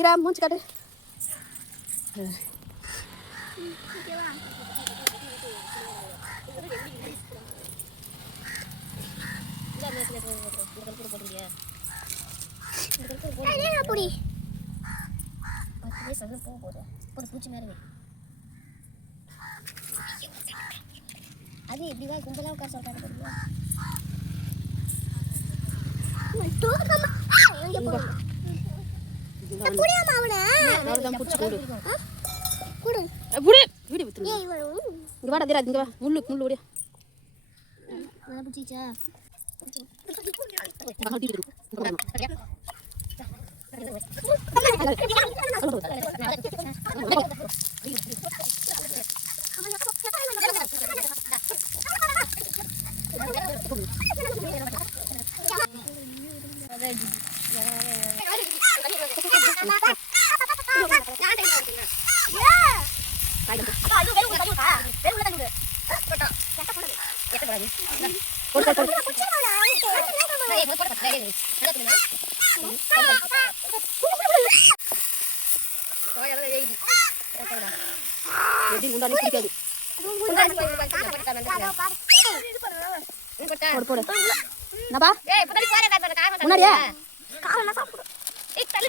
தீரா மூஞ்சி காட்டு. அது எப்படிவா கும்பலா உட்கார சொல்றாங்க. முள்ளு முள்ளு ஓடியா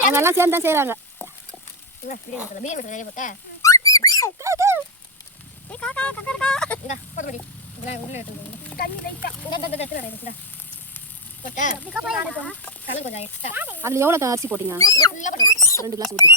அவங்கெல்லாம் சேர்ந்து தான் செய்யறாங்க. அதுல எவ்வளவு அரிசி போட்டீங்க? 2 கிளாஸ் ஊத்தி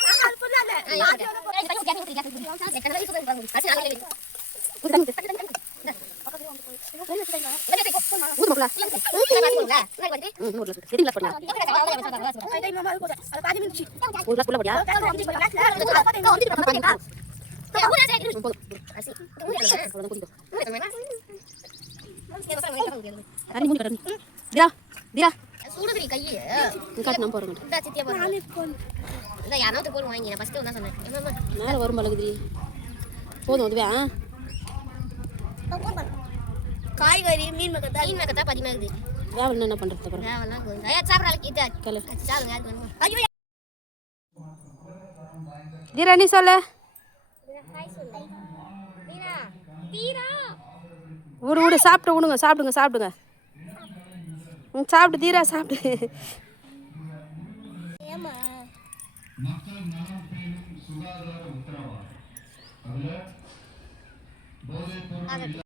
மேல வரும் பழகுது. போதும் அதுவே. காய்கறி மீன் மக்கத்தா பதிமாகுது. வேவல் என்ன பண்றது? தீரா நீ சொல்லு. விடு சாப்பிட்டு விடுங்க. சாப்பிடுங்க சாப்பிட்டு தீரா சாப்பிட்டு. மக்கள் நலம் பேணும் சுகாதார உத்தரவாதம்.